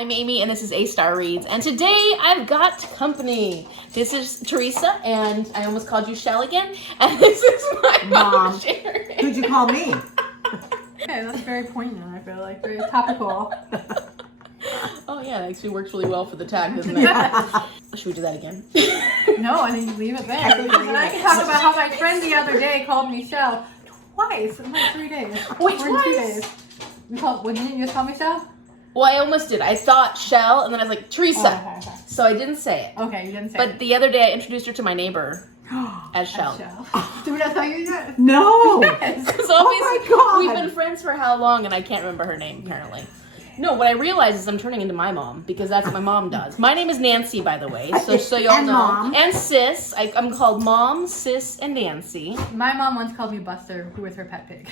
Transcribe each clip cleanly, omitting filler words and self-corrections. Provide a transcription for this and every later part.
I'm Amy, and this is A-Star Reads. And today I've got company. This is Theresa, and I almost called you Shell again. And this is my mom, Sharon. Who'd you call me? Okay, that's very poignant, I feel like. Very topical. Oh, yeah, that actually works really well for the tag, doesn't it? Should we do that again? No, I think leave it there. Because then I can talk about how my friend the other day called me Shell twice in like 3 days. Wait, Or twice? 2 days. Didn't you just call me Shell? Well, I almost did. I thought Shell, and then I was like, Theresa. Oh, okay. So I didn't say it. Okay, you didn't say But it. the other day I introduced her to my neighbor as Shell. Did we not tell you that? No. Yes. So Oh my God. we've been friends for how long, and I can't remember her name, apparently. No, what I realize is I'm turning into my mom, because that's what my mom does. My name is Nancy, by the way, so y'all And know. Mom. And Sis. I'm called Mom, Sis, and Nancy. My mom once called me Buster, who was her pet pig.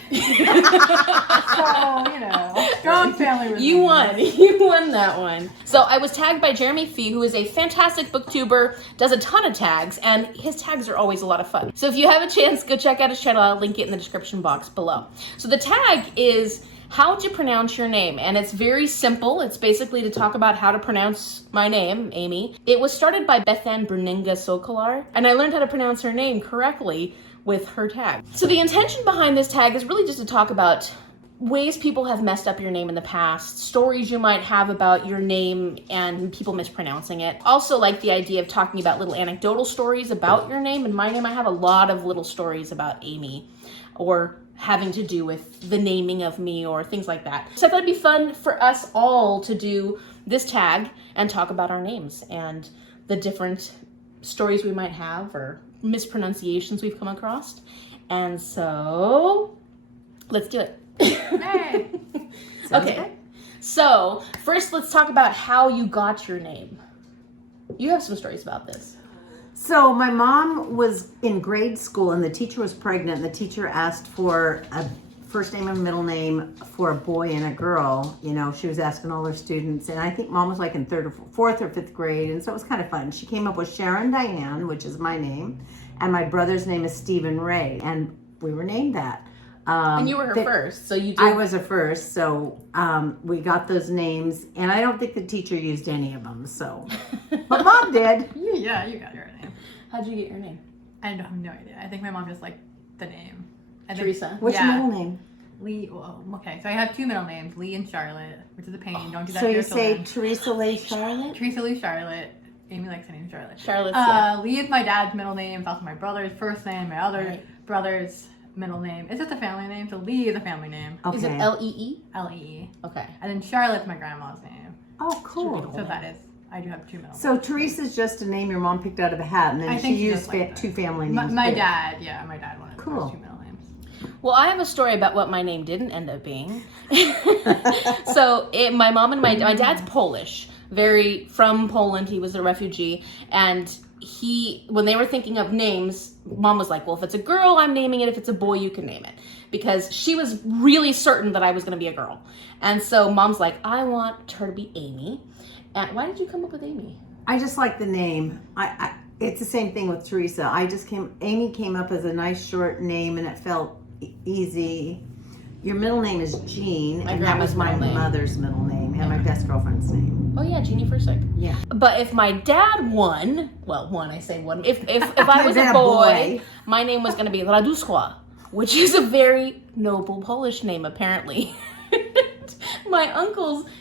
So, strong family You relationship. won. You won that one. So I was tagged by Jeremy Fee, who is a fantastic booktuber, does a ton of tags, and his tags are always a lot of fun. So if you have a chance, go check out his channel. I'll link it in the description box below. So the tag is how to pronounce your name, and it's very simple. It's basically to talk about how to pronounce my name, Amy. It was started by Bethanne Bruninga-Socolar, and I learned how to pronounce her name correctly with her tag. So the intention behind this tag is really just to talk about ways people have messed up your name in the past, stories you might have about your name and people mispronouncing it. Also like the idea of talking about little anecdotal stories about your name. And my name, I have a lot of little stories about Amy, or having to do with the naming of me or things like that. So I thought it'd be fun for us all to do this tag and talk about our names and the different stories we might have or mispronunciations we've come across. And so let's do it. Hey. Okay, so first let's talk about how you got your name. You have some stories about this. So my mom was in grade school and the teacher was pregnant, and the teacher asked for a first name and middle name for a boy and a girl. She was asking all her students, and I think mom was like in fourth or fifth grade, and so it was kind of fun. She came up with Sharon Diane, which is my name, and my brother's name is Stephen Ray, and we were named that. And you were her first, so you did. I was a first, so we got those names, and I don't think the teacher used any of them, so. But mom did. Yeah, you got your name. How'd you get your name? I have no idea. I think my mom just liked the name. Theresa. What's your middle name? Lee. Well, okay, so I have two middle names, Lee and Charlotte, which is a pain. Don't do that So to you your say children. Theresa Lee Charlotte? Teresa Lee Charlotte. Amy likes the name Charlotte. Charlotte's, yeah. Lee is my dad's middle name. It's also my brother's first name. My other Right. brother's middle name. It's just a family name, so Lee is a family name. Okay. Is it L-E-E? L-E-E. Okay. And then Charlotte's my grandma's name. Oh, cool. So that is, I do have two middle names. So Teresa's just a name your mom picked out of a hat, and I then she think she used just liked that. two family names. My too. dad wanted Cool. two middle names. Well, I have a story about what my name didn't end up being. So my mom and my dad's Polish, from Poland. He was a refugee, and when they were thinking of names, mom was like, well, if it's a girl, I'm naming it. If it's a boy, you can name it. Because she was really certain that I was going to be a girl. And so mom's like, I want her to be Amy. And why did you come up with Amy? I just like the name. It's the same thing with Theresa. Amy came up as a nice short name, and it felt easy. Your middle name is Jean, and that was my mother's middle name and my best girlfriend's name. Oh yeah, Jeannie Fursick. Yeah. But if my dad won, I say won. If I was a boy, my name was going to be Radusła, which is a very noble Polish name, apparently. My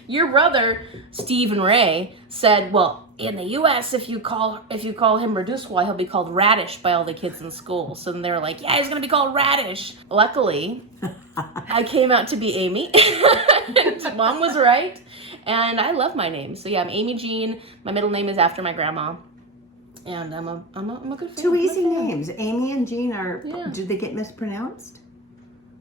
your brother, Stephen Ray, said, well, in the U.S., if you call him Radusła, he'll be called Radish by all the kids in school. So then they were like, yeah, he's going to be called Radish. Luckily, I came out to be Amy. And mom was right. And I love my name. So yeah, I'm Amy Jean. My middle name is after my grandma. And I'm a good fan. Two easy names. Amy and Jean Yeah. do they get mispronounced?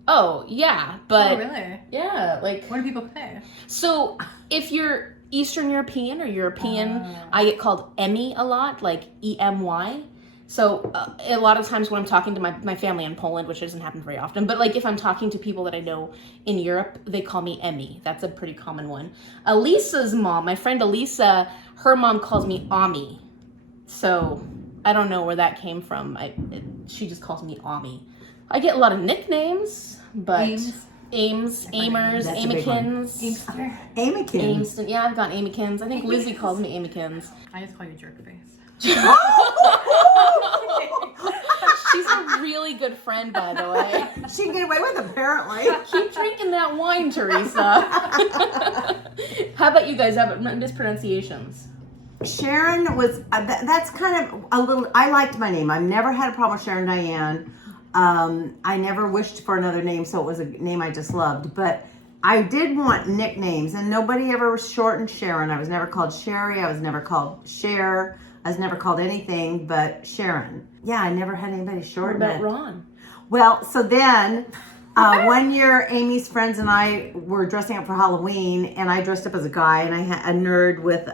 Oh, yeah. But Oh, really? yeah, like, What do people say? so if you're Eastern European or European, I get called Emmy a lot, like E-M-Y. So a lot of times when I'm talking to my family in Poland, which doesn't happen very often, but like if I'm talking to people that I know in Europe, they call me Emmy. That's a pretty common one. Elisa's mom, my friend Elisa, her mom calls me Ami. So I don't know where that came from. She just calls me Ami. I get a lot of nicknames, but Ames, Amers, That's a big one. Amykins. Amester. Amykins. Ameston. Yeah, I've got Amykins. I think Lizzie calls me Amykins. I just call you jerk face. She's a really good friend, by the way. She can get away with it, apparently. Keep drinking that wine, Theresa. How about you guys? How about mispronunciations? Sharon was, that's kind of a little, I liked my name. I've never had a problem with Sharon Diane. I never wished for another name, so it was a name I just loved. But I did want nicknames, and nobody ever shortened Sharon. I was never called Sherry. I was never called Cher. I was never called anything but Sharon. Yeah, I never had anybody What shorten about it. Ron? Well, so then one year Amy's friends and I were dressing up for Halloween, and I dressed up as a guy, and I had a nerd with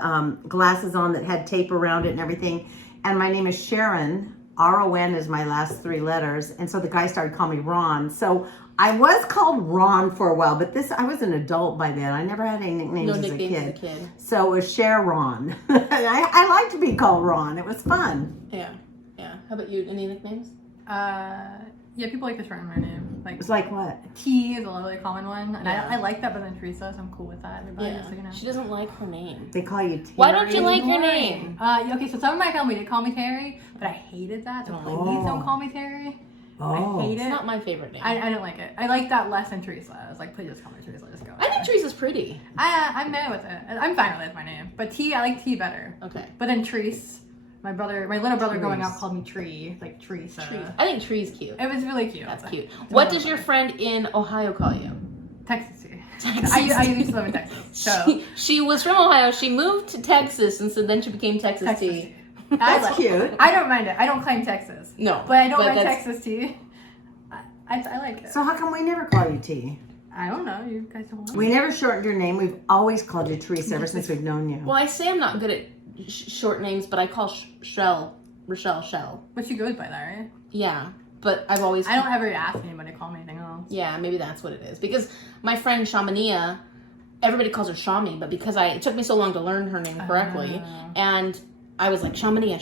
glasses on that had tape around it and everything. And my name is Sharon. R-O-N is my last three letters. And so the guy started calling me Ron. So I was called Ron for a while, but I was an adult by then. I never had any nicknames, No as, nicknames a as a kid. So it was Sharon. I like to be called Ron. It was fun. Yeah. How about you? Any nicknames? Yeah, people like to shorten my name. Like It was like what? T is a really common one, and Yeah. I like that better than Teresa, so I'm cool with that. Everybody, Yeah. just so you know. She doesn't like her name. They call you Terry. Why don't you like your name? Okay, so some of my family did call me Terry, but I hated that. So please don't call me Terry. Oh. I hate It's it. not my favorite name. I don't like it. I like that less than Teresa. I was like, please just call me Teresa. Just go. I think Teresa's pretty. I'm mad with it. I'm fine with it, my name. But T, I like T better. Okay. But then Therese, my little brother growing up Therese. called me Tree, like Teresa. Tree. I think Tree's cute. It was really cute. That's cute. What does your friend in Ohio call you? Texas T. Texas I used to live in Texas. So She was from Ohio. She moved to Texas, and so then she became Texas Texas T. T. That's cute. I don't mind it. I don't claim Texas. No, But I don't mind that's- Texas T. I like it. So how come we never call you T? I don't know. You guys don't want We never shortened your name. We've always called you Teresa ever since we've known you. Well, I say I'm not good at short names, but I call Rochelle Shell. But she goes by that, right? Yeah, but I've always. I don't ever ask anybody to call me anything else. Yeah, maybe that's what it is. Because my friend Shamania, everybody calls her Shami, but because it took me so long to learn her name correctly, and I was like Shamania.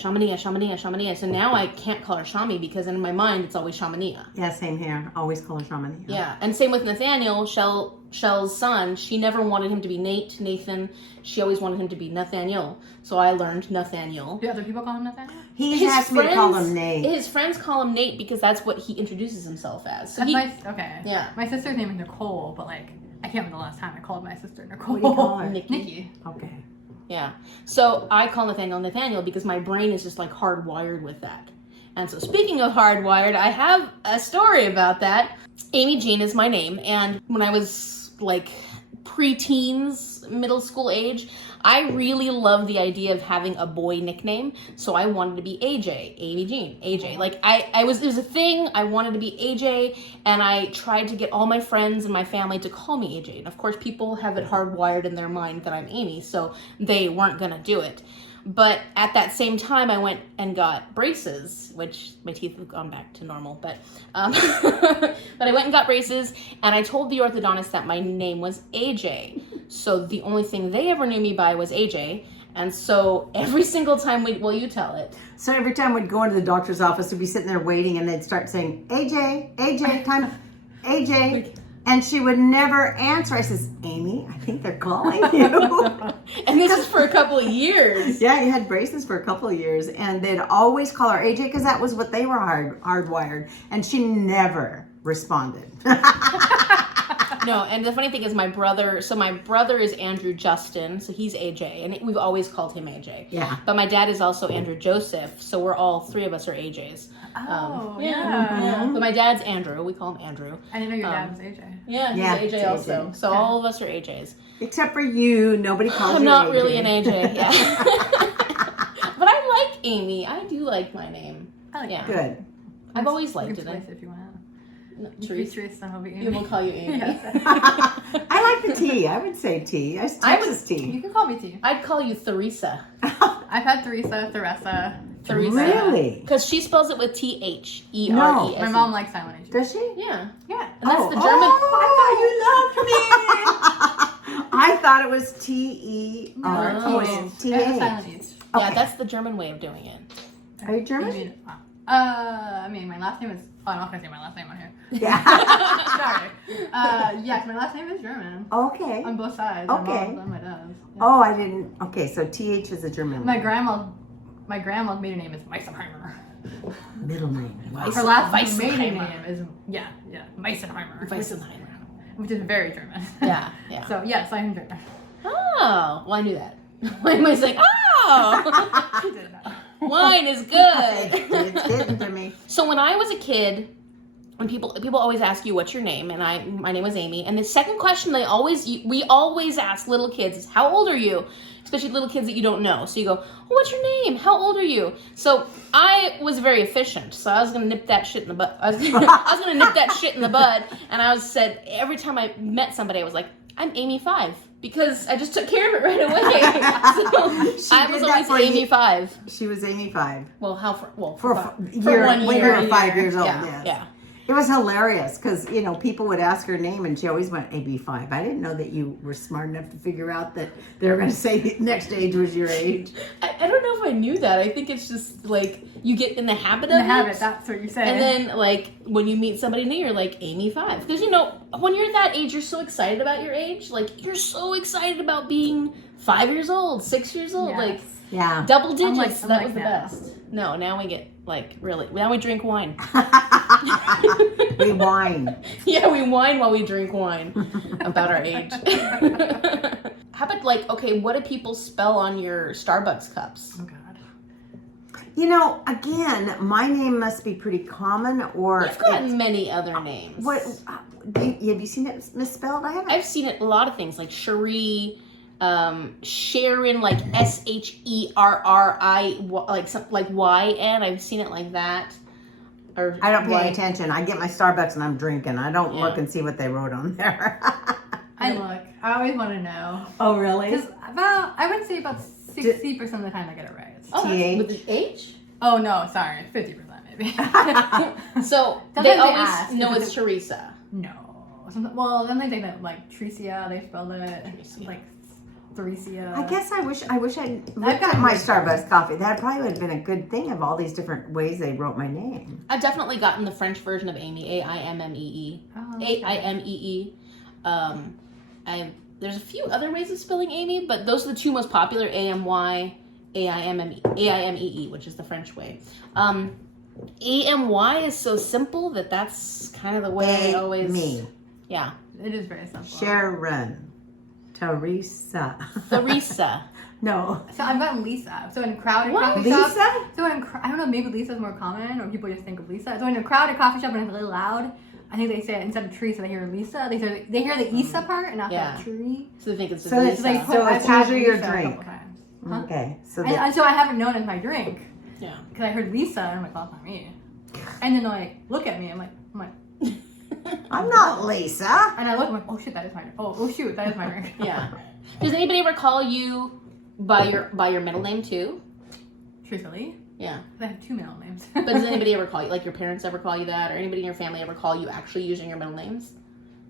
So now I can't call her Shami because in my mind it's always Shamania. Yeah, same here. Always call her Shaman. Yeah, and same with Nathaniel, Shell's son. She never wanted him to be Nathan. She always wanted him to be Nathaniel. So I learned Nathaniel. Do other people call him Nathaniel? He asked me to call him Nate. His friends call him Nate because that's what he introduces himself as. So Okay. Yeah. My sister's name is Nicole, but like I can't remember the last time I called my sister Nicole. What do you call her? Nikki. Okay. Yeah. So I call Nathaniel because my brain is just like hardwired with that. And so speaking of hardwired, I have a story about that. Amy Jean is my name. And when I was like pre-teens, middle school age, I really loved the idea of having a boy nickname. So I wanted to be AJ, Amy Jean, AJ. Like it was a thing. I wanted to be AJ, and I tried to get all my friends and my family to call me AJ. And of course, people have it hardwired in their mind that I'm Amy, so they weren't gonna do it. But at that same time, I went and got braces, which my teeth have gone back to normal. But but I went and got braces, and I told the orthodontist that my name was AJ. So the only thing they ever knew me by was AJ. And so every single time you tell it. So every time we'd go into the doctor's office, we'd be sitting there waiting, and they'd start saying, AJ, time, AJ. And she would never answer. I says, Amy, I think they're calling you. And this is for a couple of years. Yeah, you had braces for a couple of years, and they'd always call her AJ because that was what they were hardwired. And she never responded. No, and the funny thing is my brother is Andrew Justin, so he's AJ, and we've always called him AJ. Yeah. But my dad is also Andrew Joseph, so we're all three of us are AJs. Yeah. But my dad's Andrew. We call him Andrew. I didn't know your dad was AJ. Yeah, he's Yeah, AJ it's also. AJ. So all of us are AJs. Except for you, nobody calls I'm you not AJ. really an AJ, yeah. But I like Amy. I do like my name. I like Yeah. Good. I've always You liked can it. place if you want. Therese, Teresa, I'll be Amy. we will call you Amy. Yes. I like the T. I would say T. I Texas You T. can call me T. I'd call you Theresa. I've had Theresa. Theresa. Really? Because she spells it with Theres. No, My mom likes silent H. Does she? Yeah. Yeah. And that's the German. I thought you loved me. I thought it was T-E. No. T-H. Yeah, silent H. Yeah, Okay. that's the German way of doing it. Are you German? I mean, I mean, my last name is. Oh, I'm not gonna say my last name on here. Yeah. Sorry. Yes, my last name is German. Okay. On both sides. Okay. My mom's and my dad's. Yeah. Oh, I didn't. Okay, so TH is a German. My grandma's maiden name is Meisenheimer. Middle name. Her last Weissenheimer. maiden name is Meisenheimer. Weissenheimer. Which is very German. Yeah. So yes, I am German. Oh, well, I knew that. Why am I saying, oh, I didn't know. wine is good. It's getting to me. So when I was a kid, when people always ask you what's your name, and my name was Amy, and the second question we always ask little kids is, how old are you? Especially little kids that you don't know. So you go, oh, what's your name? How old are you? So I was very efficient. So I was gonna nip that shit in the bud. I was gonna nip that shit in the bud, and I said every time I met somebody, I was like, I'm Amy 5. Because I just took care of it right away. So I was always Amy 5. She was Amy 5. Well, For 1 when year. you were 5 years old, Yeah, yes. yeah. It was hilarious because, people would ask her name and she always went AB5. I didn't know that you were smart enough to figure out that they were going to say the next age was your age. I don't know if I knew that. I think it's just like you get in the habit of it. That's what you say. And then like when you meet somebody new, you're like Amy 5. Because when you're that age, you're so excited about your age. Like you're so excited about being 5 years old, 6 years old. Yes. Like Yeah. double digits. I'm that like was the now. best. No, now we get now we drink wine. We whine. Yeah, we whine while we drink wine about our age. How about what do people spell on your Starbucks cups? Oh God. Again, my name must be pretty common, or You've got many other names. what? Have you seen it misspelled? I haven't. I've seen it a lot of things like Cherie, Sharon, like SHERRI, like YN. I've seen it like that. Or I don't pay attention. I get my Starbucks and I'm drinking. I don't look and see what they wrote on there. I look. I always want to know. Oh, really? I would say about 60% of the time I get it right. Oh, TH? with the H? Oh no, sorry, 50% maybe. So Sometimes they they always ask know if it's Theresa. No. Sometimes they meant like Tricia. They spelled it Tricia. like Theresa. I guess I wish I'd looked got at my mixed Starbucks coffee. That probably would have been a good thing of all these different ways they wrote my name. I've definitely gotten the French version of Amy, AIMMEE. Oh, okay. AIMEE. There's a few other ways of spelling Amy, but those are the two most popular: AMY, AIMEE, which is the French way. AMY is so simple that's kind of the way I always. Me. Yeah. It is very simple. Sharon. Theresa. Theresa. No. So I've gotten Lisa. So in crowded What? coffee shops. Lisa? So I don't know, maybe Lisa's more common, or people just think of Lisa. So in a crowded coffee shop and it's really loud, I think they say it, instead of Teresa, they hear Lisa. They hear the Isa part and not Yeah. the tree. So they think it's So Lisa. it's like- So it's usually your drink. A couple times. Huh? Okay. So And so I haven't known it's my drink Yeah. because I heard Lisa and I'm like, well, that's not me. And then they look at me. I'm like, I'm not Lisa. and I look. I'm like, oh shit, that is my drink. Oh shoot, that is my drink. Yeah. Does anybody ever call you by your middle name too? Truthfully, Yeah. I have 2 middle names. But does anybody ever call you, like your parents ever call you that, or anybody in your family ever call you actually using your middle names?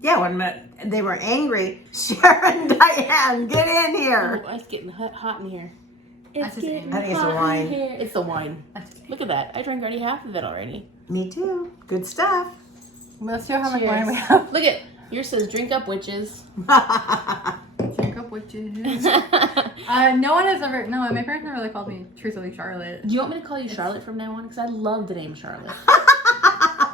Yeah, when they were angry, Sharon, Diane, get in here. Oh, it's getting hot in here. That's just getting Amy. I think it's the hot in wine. here. It's the wine. That's okay. Look at that. I drank already half of it already. Me too. Good stuff. Well, let's see how much Cheers. wine we have. Look at yours says drink up witches. Drink up witches. No one has ever. No, my parents never really called me truthfully Charlotte. Do you want me to call you Charlotte from now on? Because I love the name Charlotte.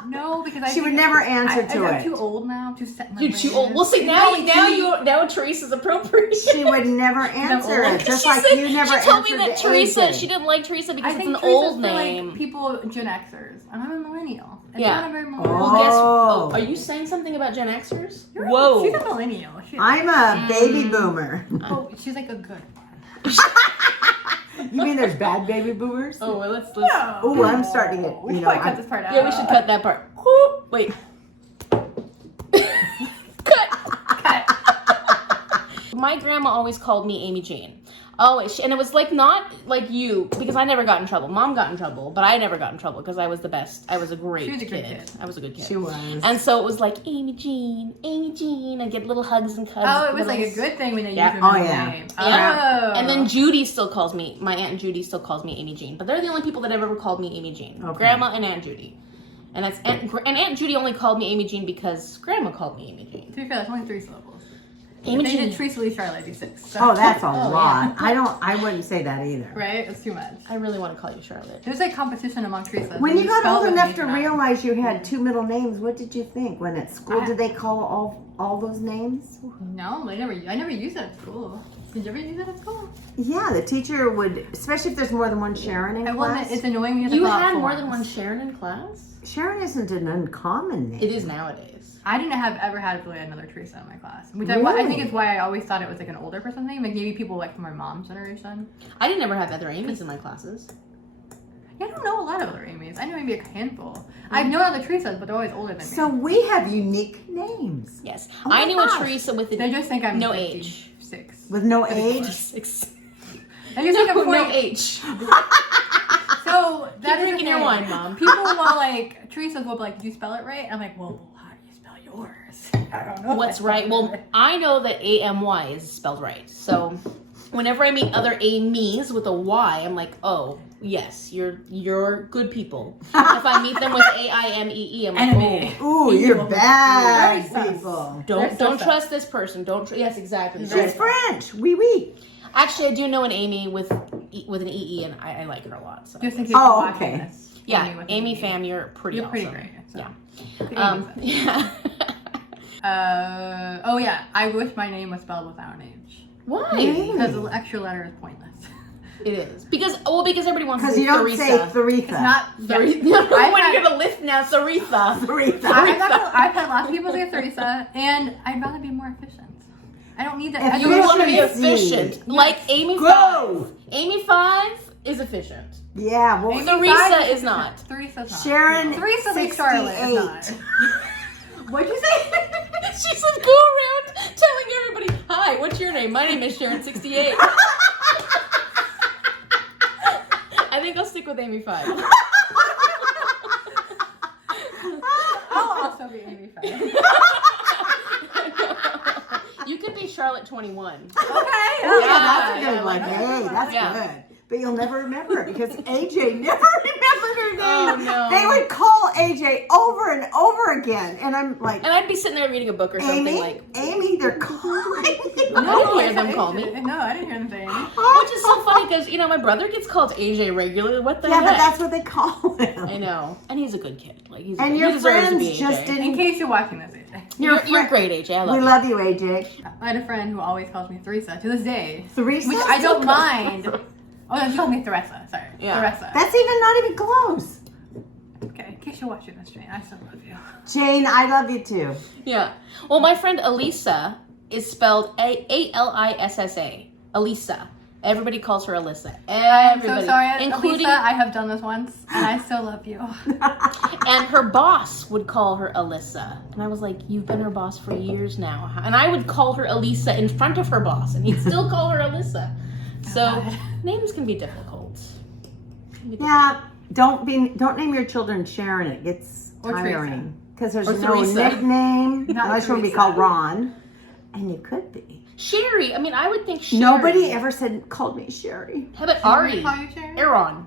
No, because I She would think never answer to I'm it. too old now. Too set in my You're too ways. old. Well, see It's now Teresa's appropriate. She would never answer old. it, just She like said- you never She told me answered that the Theresa. agent. She didn't like Theresa because I it's think an Teresa's old for, name. like people Gen Xers, and I'm a millennial. And Yeah. I'm not very Oh. millennial. Well, guess. Oh. Oh, are you saying something about Gen Xers? You're Whoa. She's a millennial. I'm a baby boomer. Oh, she's like a good one. You mean there's bad baby boomers? Oh, well, let's. Ooh, I'm starting to get, We you should know, probably cut this part out. Yeah, we should cut that part. Woo, wait. Cut. Cut. my grandma always called me Amy Jane. Always. And it was like not like you, because I never got in trouble. Mom got in trouble, but I never got in trouble because I was the best. I was a great She was a kid. good kid. I was a good kid. She was. And so it was like Amy Jean, Amy Jean. I get little hugs and cuddles. Oh, it was like a good thing when they used her Oh, middle yeah. name. Yeah. Oh. And then Judy still calls me, my Aunt Judy still calls me Amy Jean. But they're the only people that have ever called me Amy Jean. Okay. Grandma and Aunt Judy. And Aunt Judy only called me Amy Jean because Grandma called me Amy Jean. To be fair, that's only 3 syllables. Amy If they Jean. did Theresa, Lee, Charlotte, do 6. So. Oh, that's a Oh, lot. I wouldn't say that either. Right? It's too much. I really want to call you Charlotte. There's like competition among Theresa. When you got spell old them enough each to time. realize you had 2 middle names, what did you think? When at school, did they call all those names? No, I never used it at school. Did you ever use it at school? Yeah, the teacher would, especially if there's more than one Sharon in class. It's annoying when you have to You fill out had more forms. than one Sharon in class? Sharon isn't an uncommon name. It is nowadays. I didn't have ever had really another Theresa in my class, which I Really? think is why I always thought it was like an older person's name. Like maybe people like from my mom's generation. I didn't ever have other Amy's in my classes. Yeah, I don't know a lot of other Amy's. I know maybe a handful. I've known other Teresas, but they're always older than me. So we have unique names. Yes. Oh my I knew gosh. a Teresa with they just think I'm no 56. With no age? Six. They just think I'm 40. No H. So that is drinking the your thing. wine, Mom. People will like Teresa's will be like, "Did you spell it right?" I'm like, "Well, how do you spell yours?" I don't know. if What's I spelled right? it Well, right. I know that AMY is spelled right. So whenever I meet other Amy's with a Y, I'm like, oh, yes, you're good people. If I meet them with AIMEE, I'm like, Enemy. Ooh, Evil. you're bad Very sus. people. don't They're don't so trust this person. Yes, exactly. She's French. Oui, oui. Actually, I do know an Amy with an EE, and I like her a lot. So. Just in case Oh, you're watching okay. this. Yeah, with Amy an E. fam, you're pretty You're pretty awesome. great. So. Yeah. Yeah. Yeah. Oh yeah, I wish my name was spelled without an H. Why? Because the extra letter is pointless. It is because everybody wants to Because say you don't Theresa. say Theresa. It's not Theresa. Yeah. When I've you're gonna lift now, Theresa. Theresa. I've had lots of people say Theresa, and I'd rather be more efficient. I don't need that. I You don't want to be Efficiency. efficient, like Amy Go. 5. Amy 5 is efficient. Yeah, well, Amy Theresa Five is not. Theresa's not. Sharon, Theresa Lee Charlotte is not. 68. What'd you say? She said, go around telling everybody, "Hi, what's your name? My name is Sharon 68." I think I'll stick with Amy 5. I'll also be Amy 5. You could be Charlotte 21. Okay. Oh, yeah, that's a yeah, good one. Hey, that's Yeah. good. But you'll never remember it because AJ never remembered her name. Oh, no. They would call AJ over and over again. And I'm like, And I'd be sitting there reading a book or something Amy, they're calling you. No, I didn't hear I them said call AJ. me. No, I didn't hear them say Amy. Which is so funny because, my brother gets called AJ regularly. What the Yeah, heck? but that's what they call him. I know. And he's a good kid. Like he's And he your deserves to friends be AJ. just In didn't. case you're watching this, AJ. You're great, AJ. I love We you. love you, AJ. I had a friend who always calls me Theresa to this day. Theresa? Which I don't mind. Oh, no, she called me Theresa. Sorry. Yeah. Theresa. That's even not even close. Okay, in case you're watching this, Jane, I still love you. Jane, I love you too. Yeah. Well, my friend Elisa is spelled Alissa. Elisa. Everybody calls her Alyssa. I'm Everybody. so sorry, including, Elisa. I have done this once, and I still love you. and her boss would call her Alyssa. And I was like, you've been her boss for years now. And I would call her Elisa in front of her boss, and he'd still call her Alyssa. So God. names can be difficult. Yeah, don't name your children Sharon. It gets Or tiring because there's Or no Theresa. nickname Not unless you want to be Theresa. called Ron, and you could be. Sherry. I mean, I would think Sherry. Nobody ever called me Sherry. How about Can Ari? I call you Sharon? Aaron.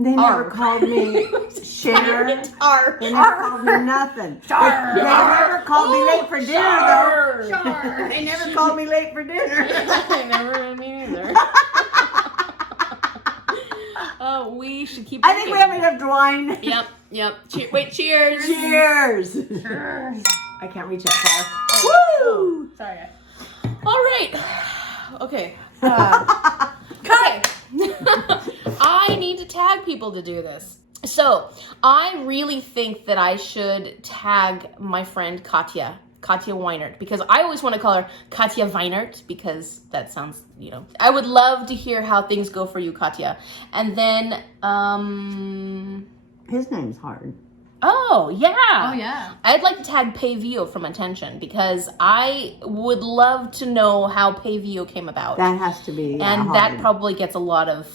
They never R. called me Sharon. R. They never called me nothing. Char. They never called me late for dinner though. Char. They never called me late for dinner. I never me either. We should keep. I think we have enough wine. Yep. Wait, cheers. Cheers. Cheers. I can't reach that far. Woo! Sorry, guys. All right. Okay. Cut. I need to tag people to do this. So I really think that I should tag my friend Katya Weinert, because I always want to call her Katya Weinert because that sounds, I would love to hear how things go for you, Katya. And then, His name's hard. Oh, yeah. Oh, yeah. I'd like to tag Payvio from Attention because I would love to know how Payvio came about. That has to be and that probably gets a lot of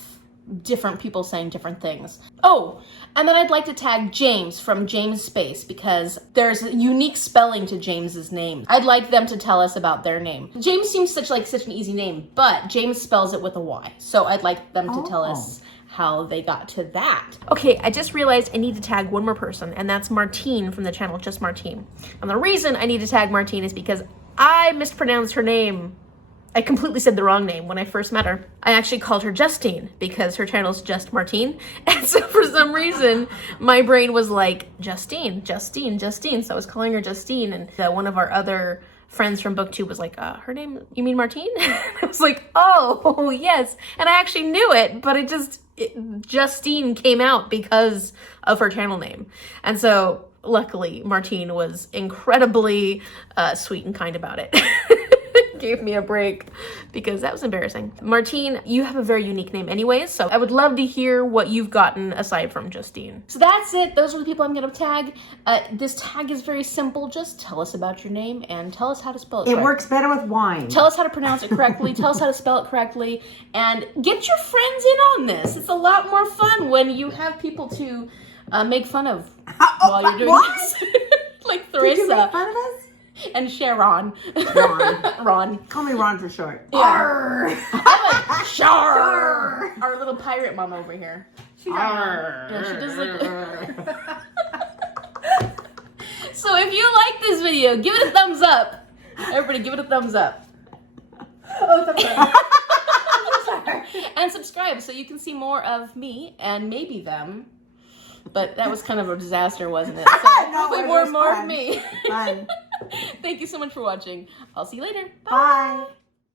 different people saying different things. Oh, and then I'd like to tag James from James Space because there's a unique spelling to James's name. I'd like them to tell us about their name. James seems such an easy name, but James spells it with a Y. So I'd like them to tell us how they got to that. Okay, I just realized I need to tag one more person, and that's Martine from the channel Just Martine. And the reason I need to tag Martine is because I mispronounced her name. I completely said the wrong name when I first met her. I actually called her Justine because her channel's Just Martine. And so for some reason, my brain was like, Justine. So I was calling her Justine. And one of our other friends from BookTube was like, her name, you mean Martine? I was like, oh, yes. And I actually knew it, but Justine came out because of her channel name. And so luckily, Martine was incredibly sweet and kind about it. Gave me a break because that was embarrassing. Martine, you have a very unique name anyways, so I would love to hear what you've gotten aside from Justine. So that's it. Those are the people I'm going to tag. This tag is very simple. Just tell us about your name and tell us how to spell it correctly. It works better with wine. Tell us how to pronounce it correctly. Tell us how to spell it correctly. And get your friends in on this. It's a lot more fun when you have people to make fun of while you're doing this. Like Theresa. Did you make fun of us? And Sharon. Ron. Call me Ron for short. Yeah. Shar. Our little pirate mom over here. She's Yeah, she does look. So if you like this video, give it a thumbs up. Everybody, give it a thumbs up. Oh, it's okay. I'm sorry. And subscribe so you can see more of me and maybe them. But that was kind of a disaster, wasn't it? So No, hopefully it was more fun. of me. Fun. Thank you so much for watching. I'll see you later. Bye.